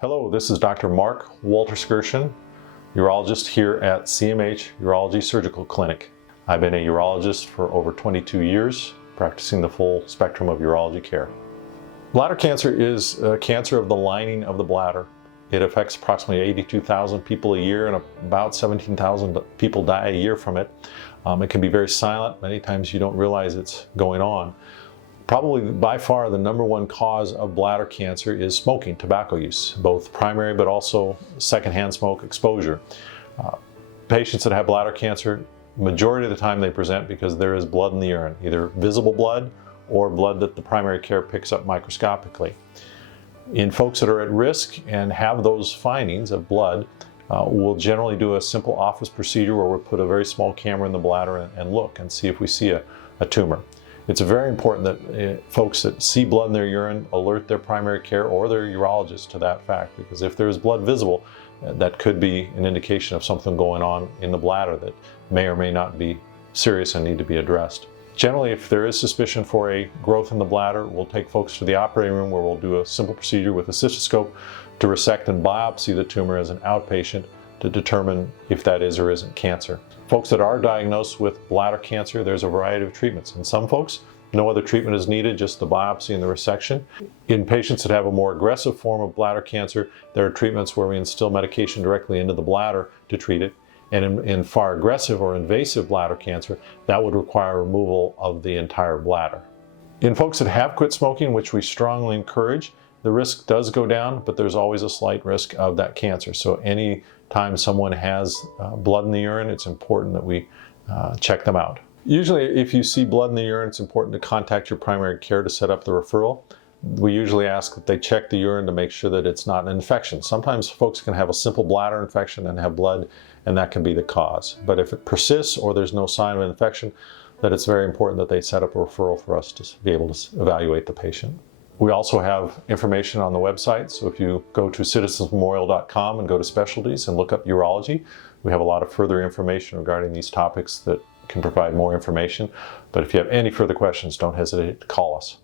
Hello, this is Dr. Mark Walterskirchen, urologist here at CMH Urology Surgical Clinic. I've been a urologist for over 22 years, practicing the full spectrum of urology care. Bladder cancer is a cancer of the lining of the bladder. It affects approximately 82,000 people a year, and about 17,000 people die a year from it. It can be very silent. Many times you don't realize it's going on. Probably by far the number one cause of bladder cancer is smoking, tobacco use, both primary but also secondhand smoke exposure. Patients that have bladder cancer, majority of the time they present because there is blood in the urine, either visible blood or blood that the primary care picks up microscopically. In folks that are at risk and have those findings of blood, we'll generally do a simple office procedure where we'll put a very small camera in the bladder and look and see if we see a tumor. It's very important that folks that see blood in their urine alert their primary care or their urologist to that fact, because if there is blood visible, that could be an indication of something going on in the bladder that may or may not be serious and need to be addressed. Generally, if there is suspicion for a growth in the bladder, we'll take folks to the operating room where we'll do a simple procedure with a cystoscope to resect and biopsy the tumor as an outpatient to determine if that is or isn't cancer. Folks that are diagnosed with bladder cancer, there's a variety of treatments. In some folks, no other treatment is needed, just the biopsy and the resection. In patients that have a more aggressive form of bladder cancer, there are treatments where we instill medication directly into the bladder to treat it. And in far aggressive or invasive bladder cancer, that would require removal of the entire bladder. In folks that have quit smoking, which we strongly encourage, the risk does go down, but there's always a slight risk of that cancer. So any time someone has blood in the urine, it's important that we check them out. Usually if you see blood in the urine, it's important to contact your primary care to set up the referral. We usually ask that they check the urine to make sure that it's not an infection. Sometimes folks can have a simple bladder infection and have blood, and that can be the cause. But if it persists or there's no sign of an infection, then it's very important that they set up a referral for us to be able to evaluate the patient. We also have information on the website, so if you go to citizensmemorial.com and go to specialties and look up urology, we have a lot of further information regarding these topics that can provide more information. But if you have any further questions, don't hesitate to call us.